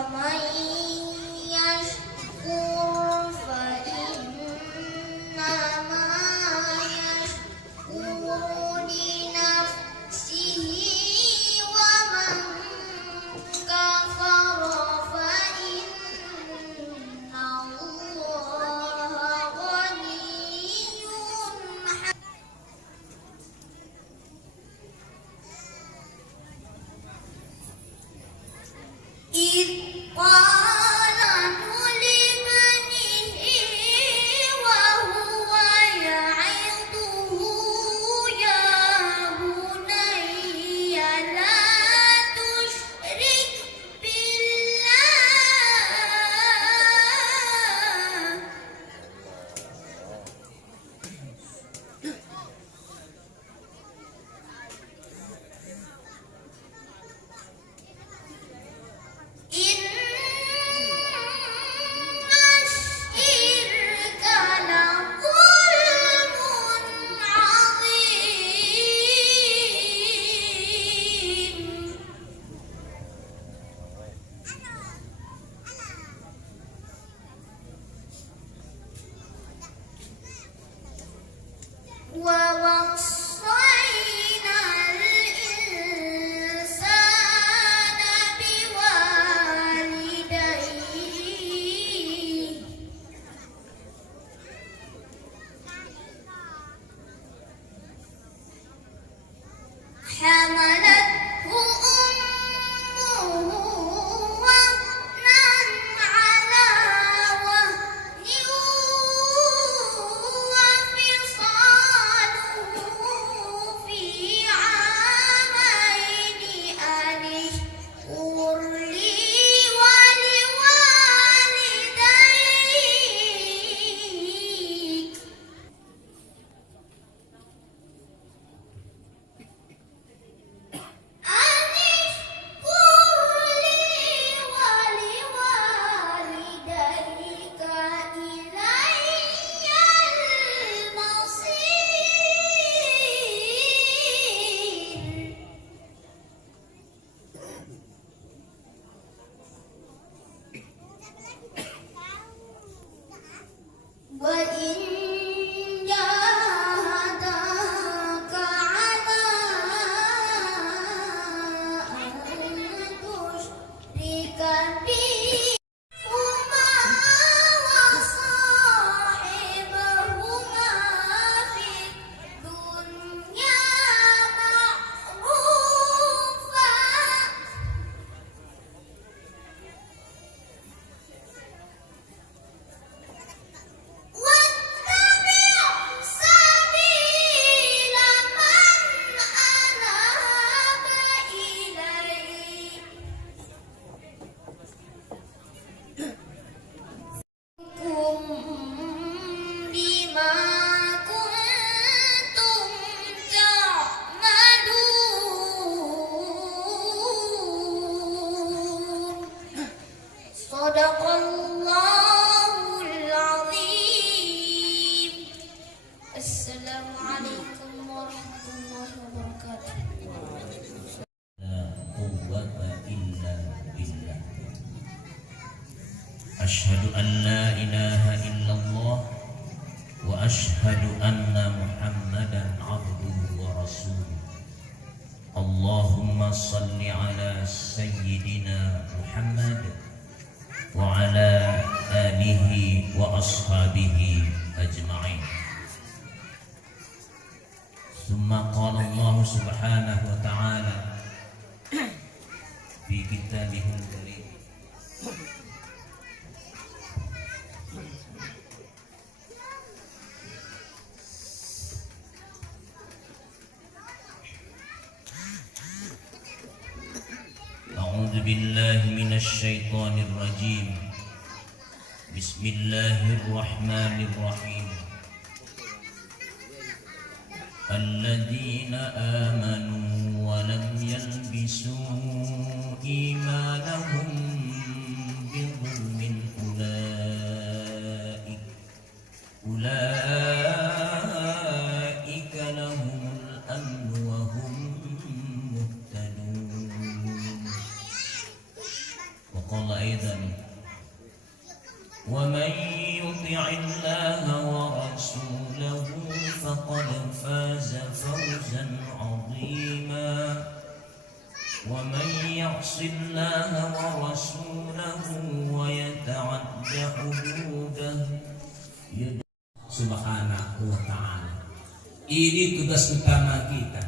ومن يشكر فإنما يشكر لنفسه ومن كفر فإن الله غني إذ قال لابنه وهو يعظه يا بني لا تشرك بالله إن الشرك لظلم عظيم ووصينا الإنسان بوالديه حملته أمه وهنا على وهن وفصاله في عامين أن اشكر لي ولوالديك أن اشكر لي ولوالديك إلي المصير وإن جاهداك على أن تشرك بي هما وصاحبهما في الدنيا معروفا واتبع سبيل من أناب إلي بما كنتم تعملون صدق الله العظيم السلام عليكم ورحمة الله وبركاته لا قوة إلا بالله أشهد أن لا إله إلا الله وأشهد أن محمدا عبده ورسوله اللهم صل على سيدنا محمد وعلى آله وأصحابه أجمعين ثم قال الله سبحانه وتعالى في كتابه الكريم أعوذ بالله من الشيطان الرجيم بسم الله الرحمن الرحيم الذين آمنوا ولم يلبسوا إيمانهم بظلم أولئك لهم الأمن وهم مهتدون وقال أيضا ومن يطع الله ورسوله فقد فاز فوزا عظيما ومن يعص الله ورسوله ويتعد حدوده Subhanahu wa ta'ala. Ini tugas utama kita,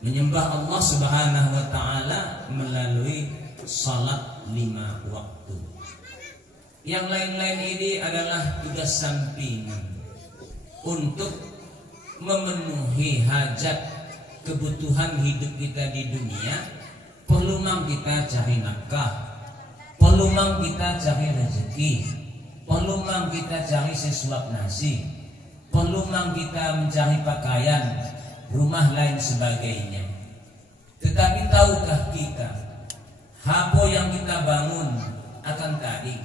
menyembah Allah Subhanahu wa ta'ala melalui salat 5 waktu. Yang lain-lain ini adalah tugas sampingan untuk memenuhi hajat kebutuhan hidup kita di dunia. Perlu mang kita cari nafkah, perlu mang kita cari rezeki, perlu mang kita cari sesuap nasi, perlu mang kita mencari pakaian, rumah lain sebagainya. Tetapi tahukah kita, hapo yang kita bangun akan tading,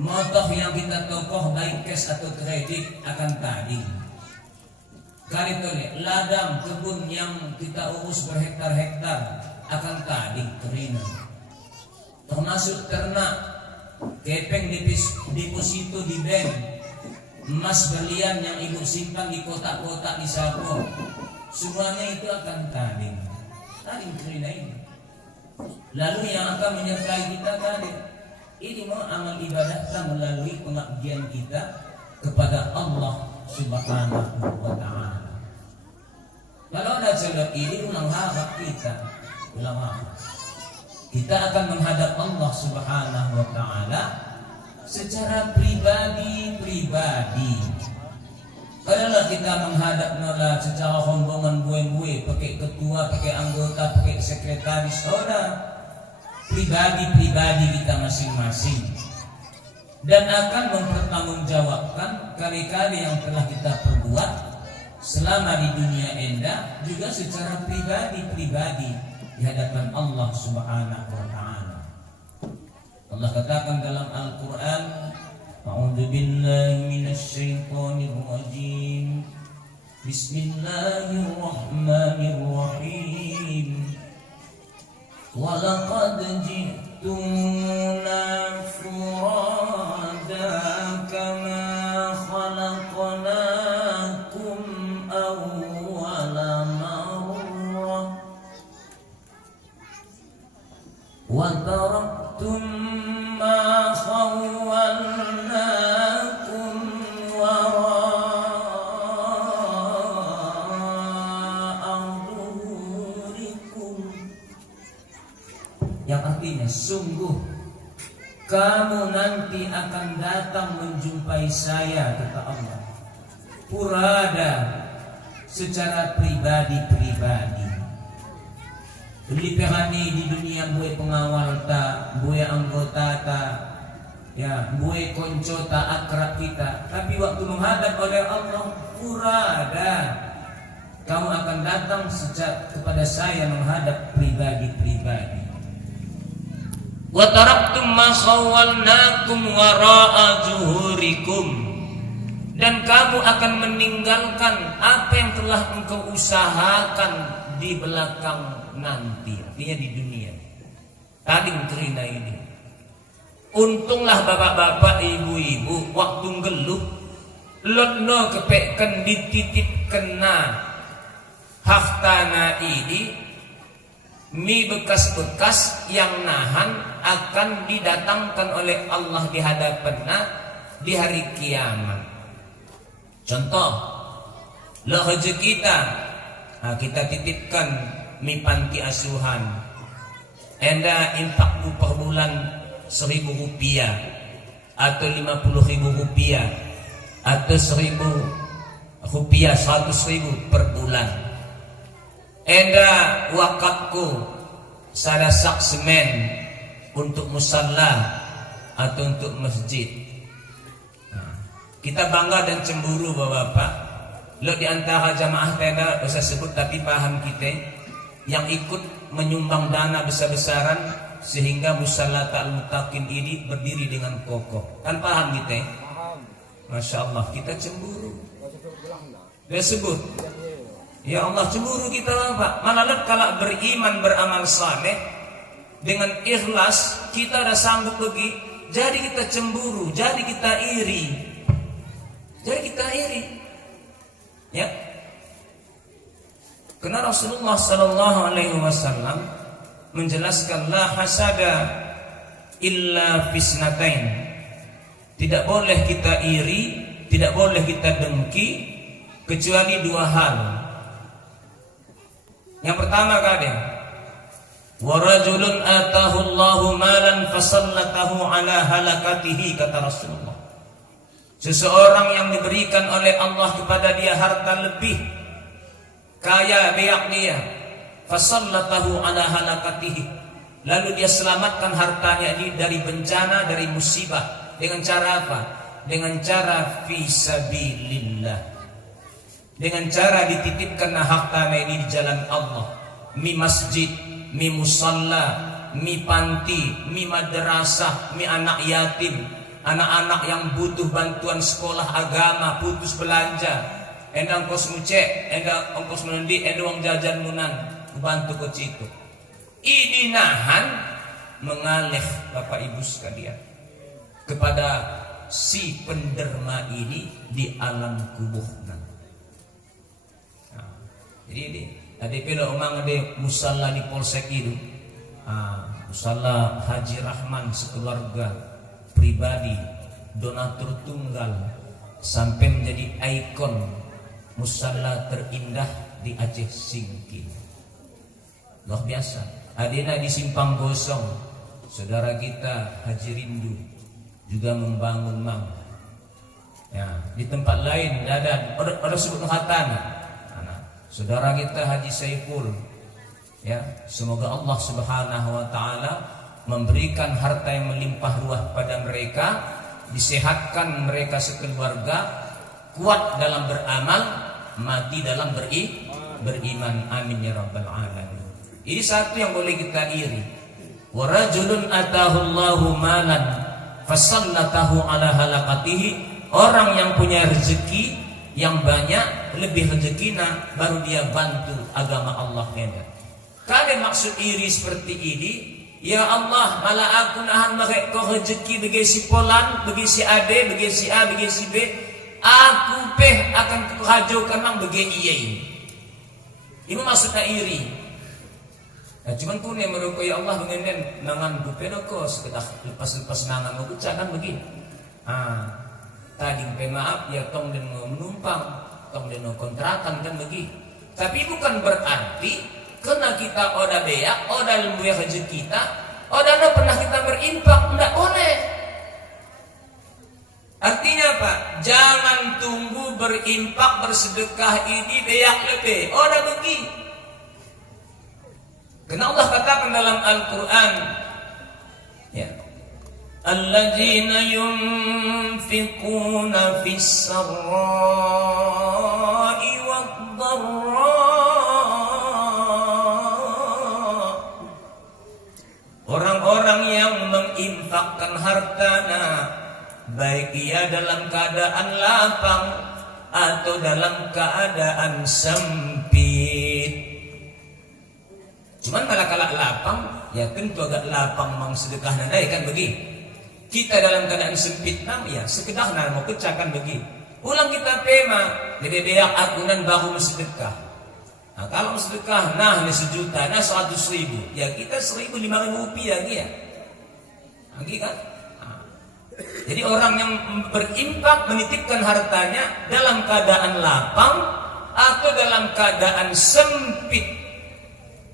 motor yang kita tokoh baik cash atau kredit akan tading. Kali tole ladang kebun yang kita urus berhektar-hektar akan tading keringan. Termasuk ternak, kepeng deposito di bank, emas berlian yang ibu simpan di kotak-kotak di saku, semuanya itu akan tading kerina ini. Lalu yang akan menyertai kita tadi, ini mau amal ibadah kita melalui pengabdian kita kepada Allah Subhanahu wa ta'ala. Kalau ada jalan ini ulang harap kita, kita akan menghadap Allah Subhanahu wa ta'ala secara pribadi. Kalau kita menghadap Allah secara rombongan bue-bue, pakai ketua, pakai anggota, pakai sekretaris, pribadi kita masing-masing, dan akan mempertanggungjawabkan kali-kali yang telah kita perbuat selama di dunia endah juga secara pribadi di hadapan Allah Subhanahu wa ta'ala. Allah katakan dalam Al-Quran, A'udzu billahi minasy syaithanir rajim. Bismillahirrahmanirrahim. Wa laqad ji'tuna furada kama khalaqnakum awwala marrah wa taraktum ma khawwalnakum wara'a zuhurikum, yang artinya sungguh kamu nanti akan datang menjumpai saya, kata Allah, purada secara pribadi. Beli perani di dunia buai pengawal ta, buai anggota ta, ya buai konco ta akrab kita. Tapi waktu menghadap oleh Allah, purada kamu akan datang sejak kepada saya menghadap pribadi. Wa taraktum ma khawwalnakum wara'a zuhurikum, dan kamu akan meninggalkan apa yang telah engkau usahakan di belakang nanti, artinya di dunia. Tading kerina ini. Untunglah bapak-bapak, ibu-ibu, waktu ngeluh lotno kepekkan dititip kena haftana ini, mi bekas-bekas yang nahan akan didatangkan oleh Allah di hadapannya di hari kiamat. Contoh, lo rezeki kita titipkan mi panti asuhan, enda infak per bulan 1.000 rupiah atau 50.000 rupiah atau 1.000 rupiah, 100.000 per bulan. Enda wakafku sada sak semen untuk musalla atau untuk masjid. Kita bangga dan cemburu bapak-bapak. Lo di antara jamaah tenda usah sebut tapi paham kita yang ikut menyumbang dana besar-besaran sehingga musalla Al-Muttaqin ini berdiri dengan kokoh. Kan paham kita? Masya Allah, kita cemburu. Dia sebut, ya Allah, cemburu kita Bapak. Malah kalau beriman beramal saleh dengan ikhlas, kita udah sanggup pergi, jadi kita cemburu, jadi kita iri. Ya. Karena Rasulullah sallallahu alaihi wasallam menjelaskan la hasada illa fisnatain. Tidak boleh kita iri, tidak boleh kita dengki kecuali dua hal. Yang pertama kadang wa rajulun atahu Allahu malan fasallatahu ala halakatihi, kata Rasulullah. Seseorang yang diberikan oleh Allah kepada dia harta lebih, kaya beak dia, fasallatahu ala halakatihi, lalu dia selamatkan hartanya ini dari bencana, dari musibah. Dengan cara apa? Dengan cara fisabilillah. Dengan cara dititipkan hartanya ini di jalan Allah. Mi masjid, mi musalla, mi panti, mi madrasah, mi anak yatim, anak-anak yang butuh bantuan sekolah agama, putus belanja, endang kos mucek, endang ongkos menendi, endang jajan munan, bantu ke situ. Ini nahan mengalih Bapak Ibu sekalian kepada si penderma ini di alam kubur. Jadi ini tadi pila omang ada musalla di polsek itu, musalla Haji Rahman sekeluarga pribadi, donatur tunggal, sampai menjadi ikon musalla terindah di Aceh Singkil. Luar biasa. Adina di Simpang Gosong, saudara kita Haji Rindu juga membangun mang. Ya, di tempat lain ada sebut hatana. Saudara kita Haji Saiful, ya, semoga Allah Subhanahu wa taala memberikan harta yang melimpah ruah pada mereka, disehatkan mereka sekeluarga, kuat dalam beramal, mati dalam beriman. Amin ya rabbal alamin. Ini satu yang boleh kita iri. Wa rajulun atahu Allahu malan fasallatahu ala halakatihi, orang yang punya rezeki yang banyak, lebih rezekina, baru dia bantu agama Allah. Kalian maksud iri seperti ini, ya Allah, malah aku nahan mereka rezeki bagi si Polan, bagi si Ade, bagi si A, bagi si B, aku akan kerajukan mang bagi iye. Ini maksudnya iri. Nah, cuman pun yang mereka ya Allah mengenai nangan bupe doko sekedar lepas nangan mau jangan begini. Tadi maaf ya tong dan menumpang, tong dan kontrakan kan begini. Tapi bukan berarti karena kita oda beak, oda lembu yang rezeki kita, oda pernah kita berimpak, tidak boleh. Artinya apa? Jangan tunggu berimpak bersedekah ini beak lebih, oda begini. Karena Allah katakan dalam Al-Quran, ya, alladzina yunfiquna fis sarra'i wad-dharra, orang-orang yang menginfakkan hartanya, baik ia dalam keadaan lapang atau dalam keadaan sempit. Cuman malah kalau lapang, ya tentu agak lapang mang sedekah nadai kan begini. Kita dalam keadaan sempit nam, ya sekedar mau pecahkan begini. Ulang kita pema, jadi beak akunan baru sedekah. Nah kalau sedekah, nah 1 juta, nah 100.000, ya kita 1.000, 5.000 rupiah dia. Lagi kan? Jadi orang yang berimpak menitipkan hartanya dalam keadaan lapang atau dalam keadaan sempit,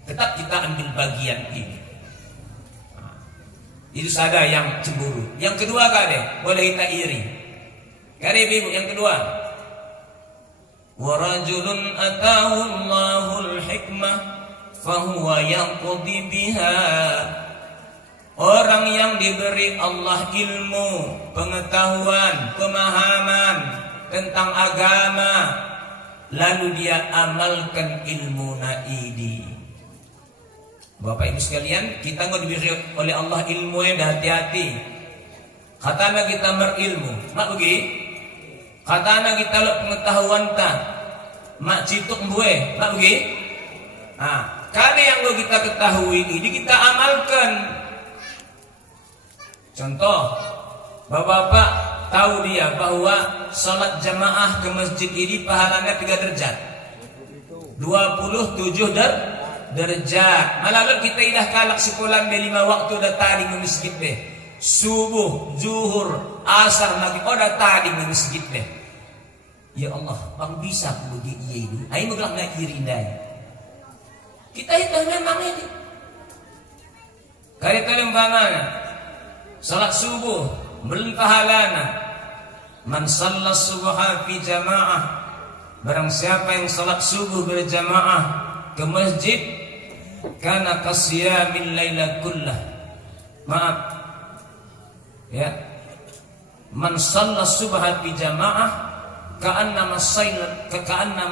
tetap kita ambil bagian ini. Itu saja yang cemburu. Yang kedua kade, boleh kita iri. Kade ibu yang kedua. Wa rajulun atahu Allahul hikmah fahuwa yaqdi biha. Orang yang diberi Allah ilmu, pengetahuan, pemahaman tentang agama, lalu dia amalkan ilmu naidi. Bapak Ibu sekalian, kita nggak diberi oleh Allah ilmu yang hati-hati. Katanya kita berilmu, mak pergi. Katanya kita lo pengetahuan ta, mak cituk bue, mak pergi. karena yang lo kita ketahui ini kita amalkan. Contoh, bapak-bapak tahu dia bahwa sholat jamaah ke masjid ini pahalanya 3 derajat, 27 derajat. Malah kita idah kalak sekolah 5 waktu udah tadi ke masjid deh, subuh, zuhur, asar, maghrib udah tadi ke masjid deh. Ya Allah, bang bisa aku begitu iya itu. Ayo magelang nak iri indai. Kita hitung memang ini. Kali terlembangan, salat subuh belum pahalana. Man shalla subha fi jamaah, barang siapa yang salat subuh berjamaah ke masjid, kana qasiyamil laila kullah. Maaf. Ya. Man shalla subha fi jamaah ka'annama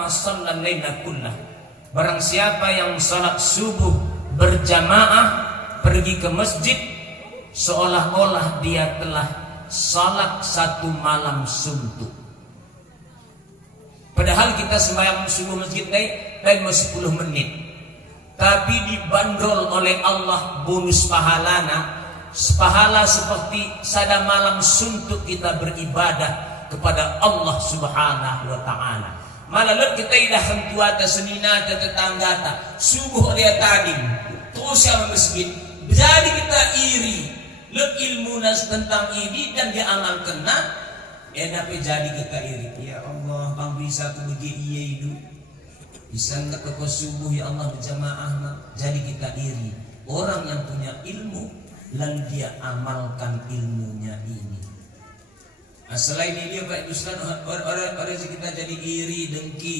shalla laila kullah. Barang siapa yang salat subuh berjamaah pergi ke masjid, seolah-olah dia telah salat 1 malam suntuk. Padahal kita sembahyang subuh masjid lain 10 menit, tapi dibandrol oleh Allah bonus pahalana, pahala seperti sada malam suntuk kita beribadah kepada Allah Subhanahu wa ta'ala. Malah kita idah hentuata senina tetanggata subuh dia tadi terus sama masjid, jadi kita iri lek ilmu nas tentang ini dan dia amal kena tapi jadi kita iri. Ya Allah, bang bisa aku begini iya itu bisa enggak ke subuh ya Allah berjamaah, jadi kita iri orang yang punya ilmu lalu dia amalkan ilmunya ini. Selain ini Pak Ustaz, orang kita jadi iri, dengki,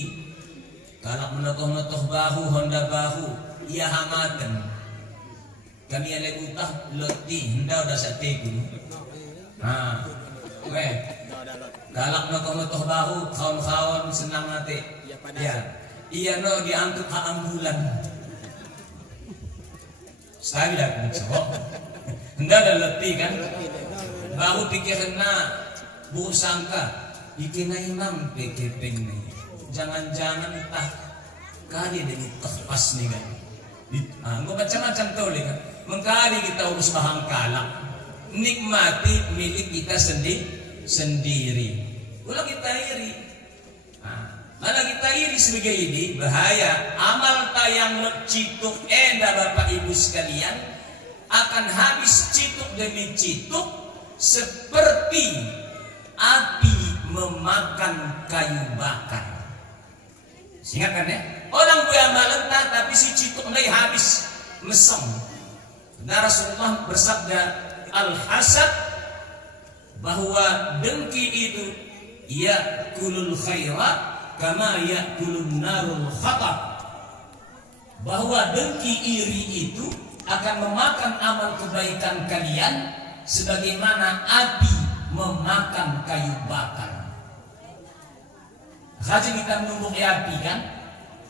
kalau menotoh-notoh bahu, honda bahu, ia hamatan. Kami yang lebih utah letih, hendak udah sateku. Nah, kalau menotoh-notoh bahu, kawan-kawan senang hati. Ya, iya no diangkut ke ambulan. Sekali dah cowok, hendak udah letih kan? Bahu pikirnya bu sangka ikina imam PKP nih, jangan-jangan entah kali dari pas nih kan, gue macam-macam tuh kan, mengkali kita urus bahan kalak, nikmati milik kita sendiri, ulah kita iri, malah kita iri sebagai ini bahaya. Amal tayang cituk bapak ibu sekalian akan habis cituk demi cituk seperti api memakan kayu bakar. Ingat kan ya? Orang punya malentah tapi si cituk mulai habis mesem. Nah, Rasulullah bersabda al-hasad, bahwa dengki itu ya'kulul khaira kama ya'kulun narul khatab. Bahwa dengki iri itu akan memakan amal kebaikan kalian sebagaimana api memakan kayu bakar. Haji kita menumbuk api kan,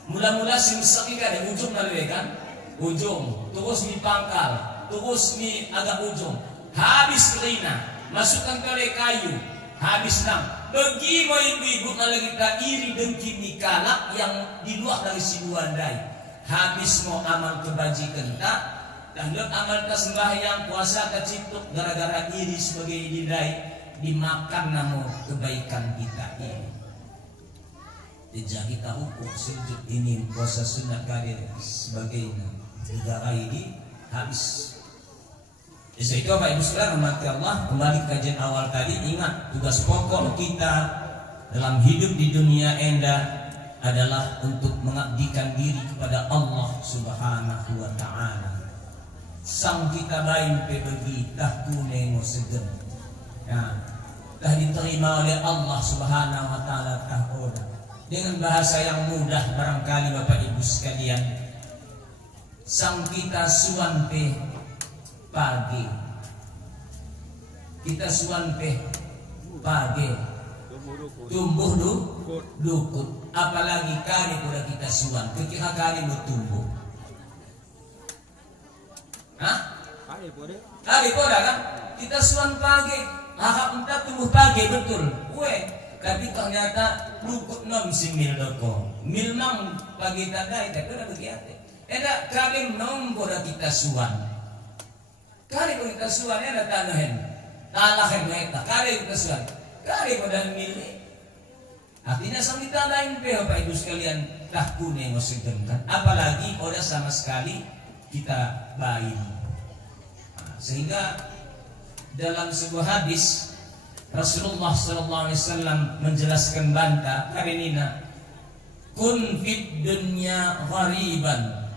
mula-mula simsak kan ada ujung nalwe kan, ujung terus di pangkal, terus di agak ujung, habis kelina, masukkan ke kayu, habis nang. Bagi mau ibu-ibu kalau kita iri dengki nikalak yang di luar dari si buandai, habis mau amal kebajikan tak, dan lek amal sembahyang puasa kecituk gara-gara iri sebagai didai dimakan namo kebaikan kita ini. Jadi kita ukur sujud ini puasa sunat kali sebagainya negara ini habis. Jadi itu Bapak Ibu sekalian rahmati Allah, kembali kajian awal tadi, ingat tugas pokok kita dalam hidup di dunia enda adalah untuk mengabdikan diri kepada Allah Subhanahu wa ta'ala. Sang kita bain pebegi dah kunengo segen. Ya, dah diterima oleh Allah Subhanahu wa ta'ala tahoda. Dengan bahasa yang mudah barangkali Bapak Ibu sekalian, sang kita suan pe pagi, kita suan pe pagi tumbuh dukut, apalagi kali udah kita suan kekira kali tumbuh. Kali poda kan kita suan pagi, harap entah tumbuh pagi betul, tapi ternyata lukut non si mil doko, mil mang pagi tadai, tapi udah begitu. Eda kali nombo da kita suan. Kali ko kita suan eda tanahen. Talahen mereka kali kita suan. Kali ko dan milih. Artinya sang ditanahin pe Bapak Ibu sekalian tahkune yang maksudkan. Apalagi oda sama sekali kita bayi. Sehingga dalam sebuah hadis Rasulullah SAW menjelaskan bantah karenina kun fid dunya ghariban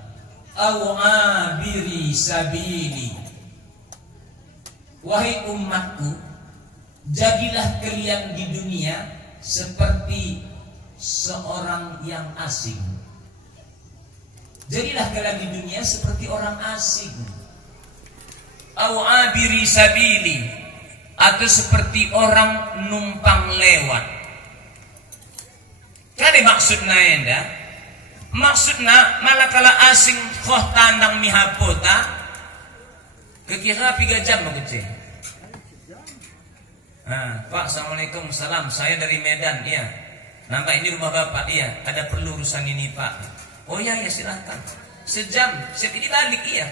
aw abiri sabili. Wahai umatku, jadilah kalian di dunia seperti seorang yang asing. Jadilah kalian di dunia seperti orang asing. Aw abiri sabili, atau seperti orang numpang lewat. Kali maksudnya enda, maksudnya malakala asing khoh tandang mihapota kekira 3 jam begitu. Pak, assalamualaikum, salam. Saya dari Medan, iya. Nampak ini rumah bapak, iya. Ada perlu urusan ini pak. Oh iya, ya silahkan. Sejam, saya ini balik, iya.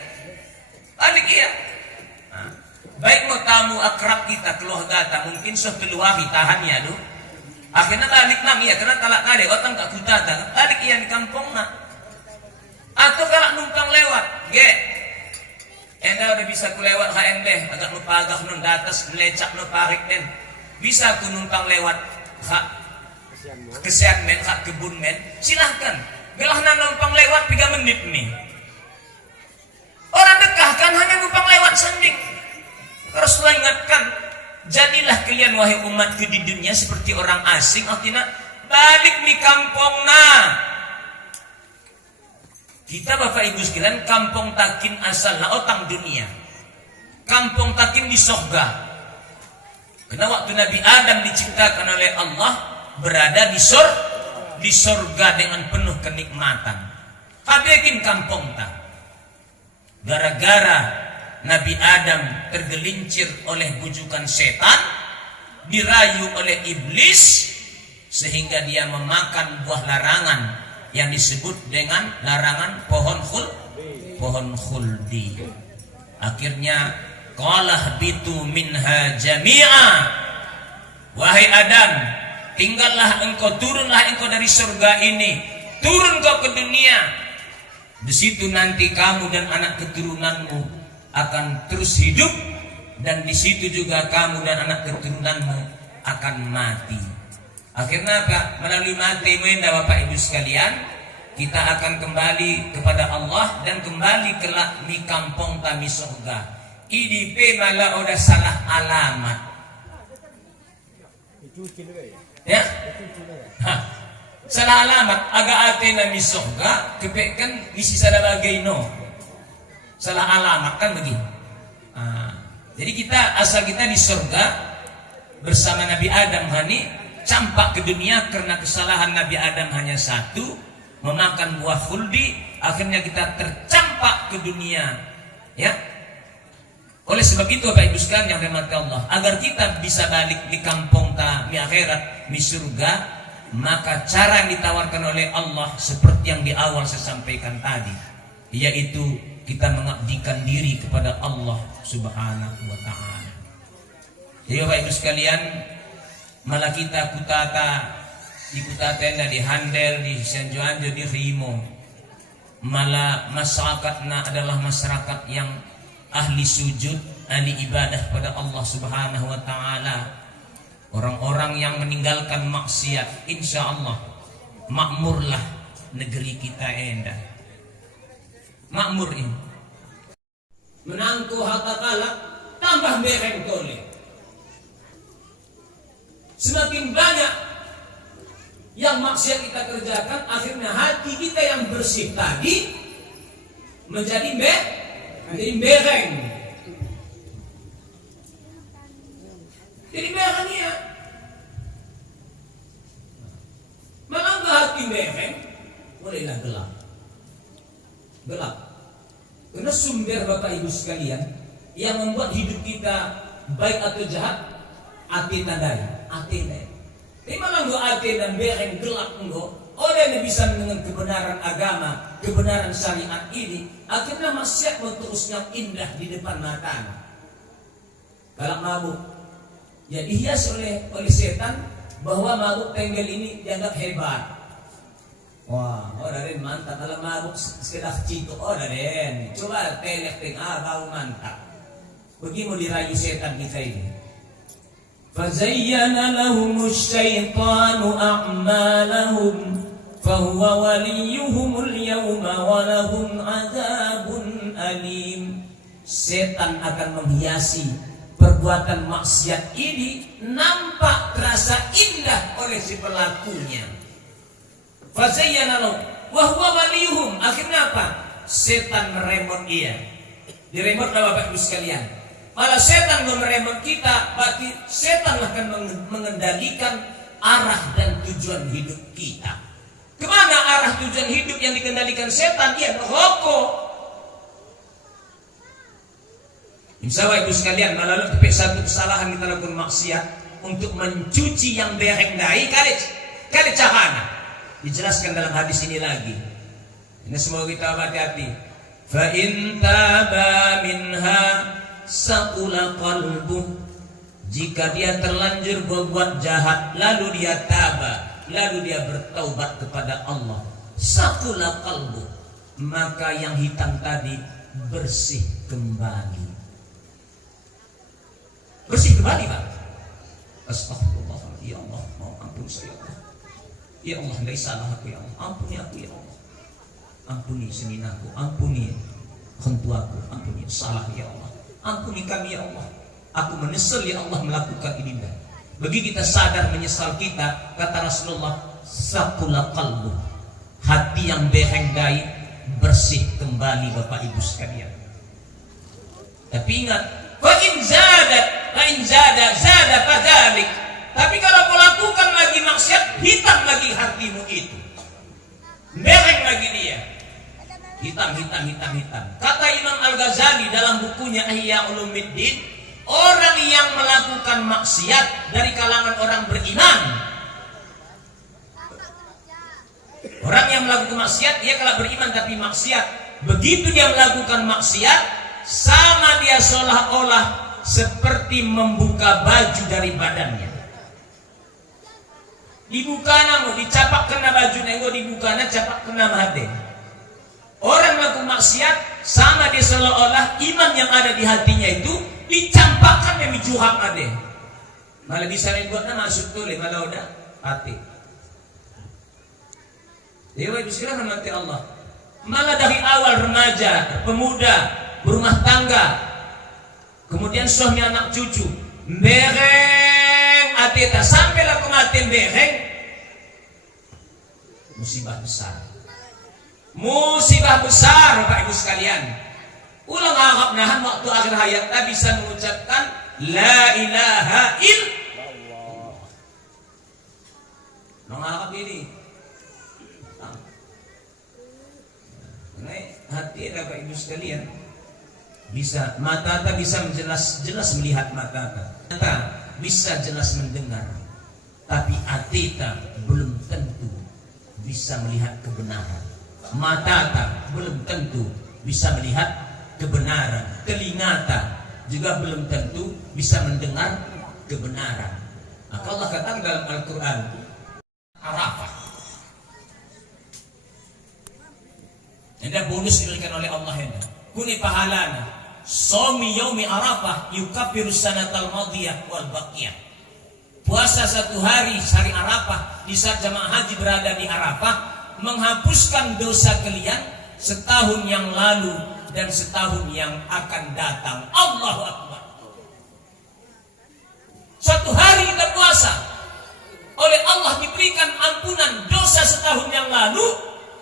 Balik, iya. Baik mau tamu akrab kita keluarga ta mungkin sudah keluari tahannya do. Akhirnya balik nang iya karena talak kade otang kak kutata balik iya di kampung nak. Atau kalau numpang lewat, ge. Enda udah bisa kulewat HND agak lupa agak nun datas melecak nu parik den. Bisa ku numpang lewat hak kesian men hak kebun men. Silahkan. Gelahna numpang lewat 3 menit nih. Orang dekah kan hanya numpang lewat sanding. Rasulullah ingatkan, jadilah kalian wahai umatku di dunia seperti orang asing. Artinya balik di kampung nah. Kita Bapak Ibu sekalian kampung takin asalnya otang dunia. Kampung takin di surga. Karena waktu Nabi Adam diciptakan oleh Allah berada di surga dengan penuh kenikmatan. Habikin kampung tak. Gara-gara Nabi Adam tergelincir oleh bujukan setan, dirayu oleh iblis, sehingga dia memakan buah larangan yang disebut dengan larangan pohon khuldi. Akhirnya qalah bitu minha jami'a. Wahai Adam, turunlah engkau dari surga ini, turun kau ke dunia. Di situ nanti kamu dan anak keturunanmu akan terus hidup, dan di situ juga kamu dan anak keturunanmu akan mati. Akhirnya apa? Melalui mati menda Bapak Ibu sekalian, kita akan kembali kepada Allah dan kembali ke mi kampung tami surga. IDP malah udah salah alamat. Ya? Salah alamat. Agak ate nami surga, kepekan misi sada bagai no. Salah alamat kan begini. Jadi kita asal kita di surga bersama Nabi Adam hani campak ke dunia karena kesalahan Nabi Adam hanya satu, memakan buah khuldi. Akhirnya kita tercampak ke dunia, ya. Oleh sebab itu Bapak Ibu sekalian yang dirahmati Allah, agar kita bisa balik di kampung ta mi akhirat mi surga, maka cara yang ditawarkan oleh Allah seperti yang di awal saya sampaikan tadi, yaitu kita mengabdikan diri kepada Allah Subhanahu wa ta'ala. Jadi Bapak Ibu sekalian, malah kita di kutatena, di handel, di Sanjoanjo, di Rimo, malah masyarakatnya adalah masyarakat yang ahli sujud, ahli ibadah pada Allah Subhanahu wa ta'ala. Orang-orang yang meninggalkan maksiat, insya Allah makmurlah negeri kita enda. Makmur ini menangku harta kalak tambah mereng tole. Semakin banyak yang maksiat kita kerjakan, akhirnya hati kita yang bersih tadi menjadi mereng. Jadi mereng ya. Malah hati mereng, bolehlah gelap. Karena sumber Bapak Ibu sekalian yang membuat hidup kita baik atau jahat, ati tandai, ati. Tapi malah ate dan bereng gelap engko, Orang yang bisa mendengar kebenaran agama, kebenaran syariat ini, akhirnya maksiat terus yang indah di depan mata. Kalau mabuk, ya dihias oleh setan bahwa mabuk tenggel ini dianggap hebat. Wah, dari mantap. Kalau mabuk sekedar cinta, dari coba telek baru mantap. Begitu mau dirayu setan kita ini. Fazayyana lahumus syaitanu a'malahum fahuwa waliyuhumul yawma walahum azabun alim. Setan akan menghiasi perbuatan maksiat ini, nampak terasa indah oleh si pelakunya. Fazayyana lahum wa huwa waliyuhum. Akhirnya apa? Setan meremot dia. Diremot lah Bapak Ibu sekalian. Malah setan meremot kita, berarti setan akan mengendalikan arah dan tujuan hidup kita. Kemana arah tujuan hidup yang dikendalikan setan? Ya, rokok. Insya Allah Ibu sekalian, malah satu kesalahan kita lakukan maksiat untuk mencuci yang bereng dari kali cahana. Dijelaskan dalam hadis ini lagi. Ini semoga kita hati-hati. Fa in taba minha saqula qalbuh. Jika dia terlanjur berbuat jahat, lalu dia taba, lalu dia bertaubat kepada Allah, saqula qalbuh, maka yang hitam tadi bersih kembali. Bersih kembali, Pak. Astagfirullah, ya Allah, mau ampun saya, Allah. Ya Allah, tidak salah aku, ya Allah. Ampuni aku, ya Allah. Ampuni seminaku, ampuni kentuaku, ampuni salah, ya Allah. Ampuni kami, ya Allah. Aku menyesal, ya Allah, melakukan ini. Bagi kita sadar menyesal kita, kata Rasulullah, saqula qalbu, hati yang behengdai bersih kembali, Bapak Ibu sekalian. Tapi ingat, wa in zada fadzalik. Tapi kalau kau lakukan lagi maksiat, hitam lagi hatimu itu, bereng lagi dia, hitam. Kata Imam Al-Ghazali dalam bukunya Ihya Ulumuddin, orang yang melakukan maksiat dari kalangan orang beriman, orang yang melakukan maksiat, dia kalau beriman tapi maksiat, begitu dia melakukan maksiat, sama dia seolah-olah seperti membuka baju dari badannya. Dibuka namu, dicapak kena baju nenggo, dibuka na capak kena made. Orang melakukan maksiat sama dia seolah-olah iman yang ada di hatinya itu dicampakkan yang dijuhak ade. Malah bisa buatnya masuk tuh, malah udah hati. Dewa Ibu sekalian rahmati Allah. Malah dari awal remaja, pemuda, berumah tangga, kemudian suami anak cucu, bereng ateta sampailah kematian bereng, musibah besar Bapak Ibu sekalian. Ulang harap nahan waktu akhir hayat tak bisa mengucapkan la ilaha illallah. Nong harap ini hati Bapak Ibu sekalian, bisa mata tak bisa jelas melihat, mata bisa jelas mendengar, tapi hati tak belum tentu bisa melihat kebenaran. Mata tak belum tentu bisa melihat kebenaran. Telinga tak juga belum tentu bisa mendengar kebenaran. Maka Allah katakan dalam Al-Quran, Arafah. Ada bonus diberikan oleh Allah ini. Kuni pahalana. Somi yaumi Arafah yukaffiru sanatal madiyah wal baqiyah. Puasa satu hari Arafah di saat jamaah haji berada di Arafah menghapuskan dosa kalian setahun yang lalu dan setahun yang akan datang. Allahu Akbar. Suatu hari kita puasa, oleh Allah diberikan ampunan dosa setahun yang lalu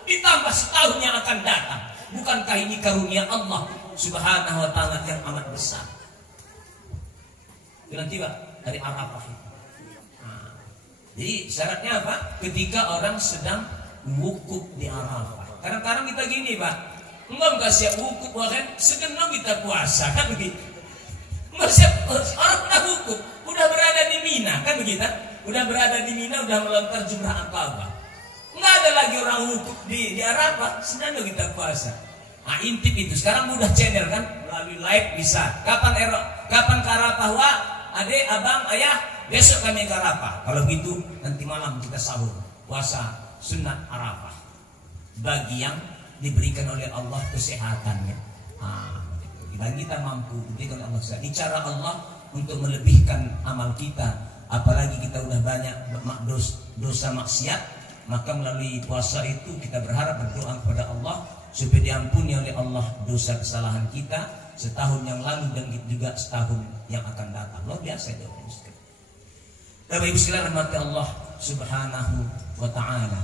ditambah setahun yang akan datang. Bukankah ini karunia Allah Subhanahu wa ta'ala yang amat besar? Nanti Pak, dari Arafah. Jadi syaratnya apa? Ketika orang sedang wukuf di Arafah. Kadang-kadang kita gini Pak, enggak siap wukuf, kan segenap kita puasa, kan begitu. Enggak siap, orang udah wukuf, udah berada di Mina, kan begitu. Udah berada di Mina, udah melontar jumrah Aqabah. Nggak ada lagi orang wukuf di Arafah, sedang kita puasa. Nah, intip itu sekarang mudah channel kan, melalui live bisa. Kapan ke Arafah, Wak? Adik, abang, ayah, besok kami ke Arafah. Kalau gitu nanti malam kita sahur puasa sunat Arafah. Bagi yang diberikan oleh Allah kesehatannya. Dan kita mampu diberikan oleh Allah. Ini cara Allah untuk melebihkan amal kita. Apalagi kita udah banyak dosa maksiat, maka melalui puasa itu kita berharap berdoa kepada Allah supaya diampuni oleh Allah dosa kesalahan kita setahun yang lalu dan juga setahun yang akan datang. Luar biasa itu. Bapak Ibu sekalian rahmati Allah Subhanahu wa taala.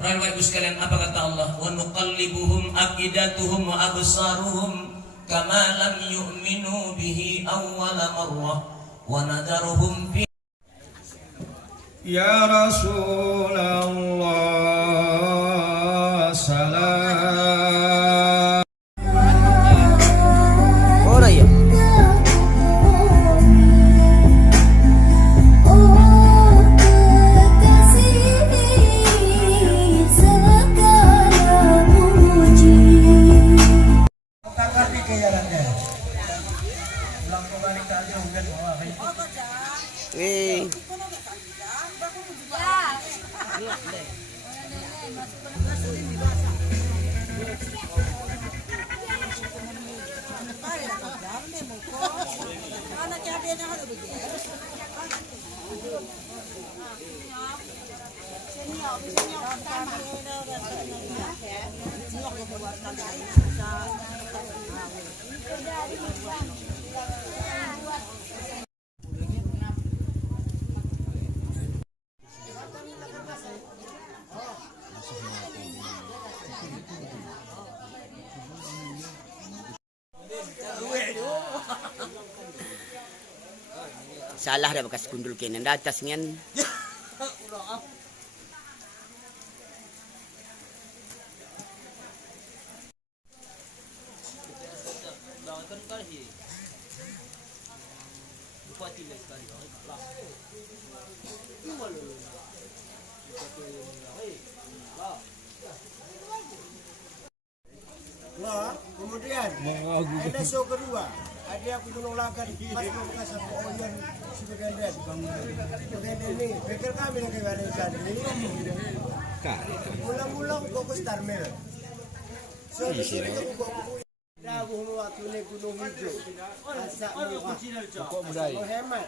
Bapak Ibu sekalian, apa kata Allah? Wa nuqallibuhum afidatuhum wa absaruhum kama lam yu'minu bihi awwala marrah wa nadaruhum fi. Ya Rasulullah salam. Ora ya. Wih. Salah dah bekas gundul kena atas ngan. Nah, kemudian ada show kedua. Ada aku menolakkan pas mau kasih oyen sebagai dan ini pikir kami yang kemarin jadi mula-mula kok ke Starmel. So itu kok dah waktu ni gunung hijau. Asal kok budaya. Oh hemat.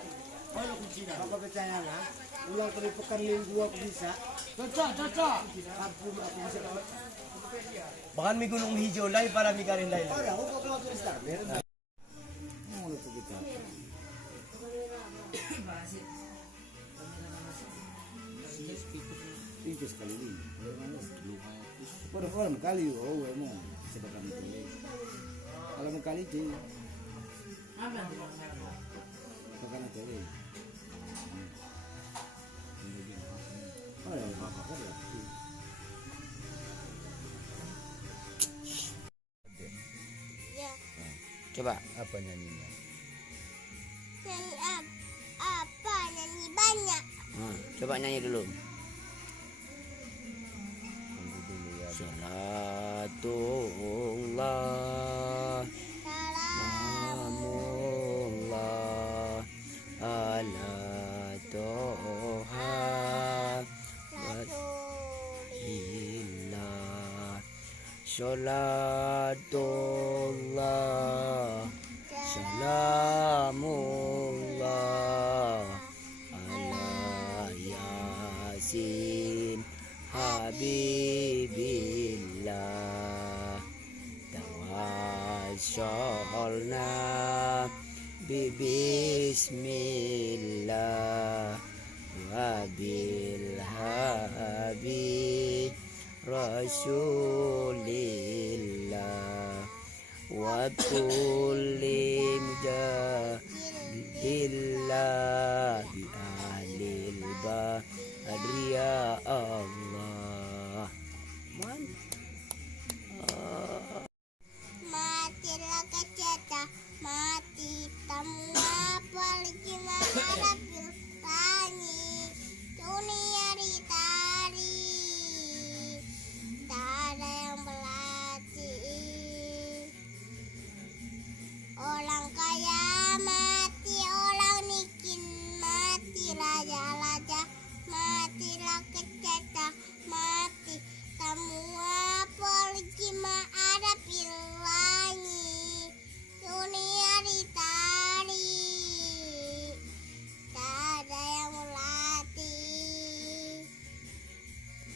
Kalau kucing, maka percaya lah. Ulang kali pekan minggu aku bisa. Cocok. Aku bisa. Bahkan mi gunung hijau lai para mi karin lai. Oh, aku kok keluar ke Starmel. Itu kita. Itu sekali ini. Pada orang kali oh emang sebabkan itu. Kalau kali itu. Bukan itu. Oh, apa ya? Coba Apa nyanyinya? Nyanyi apa? Nyanyi banyak. Coba nyanyi dulu. Ya. Salatullah salamullah ala toha wasillah. Salatullah salamullah ala yasin habibillah. Tawassalna bismillah wa bil habib rasulillah wa kulli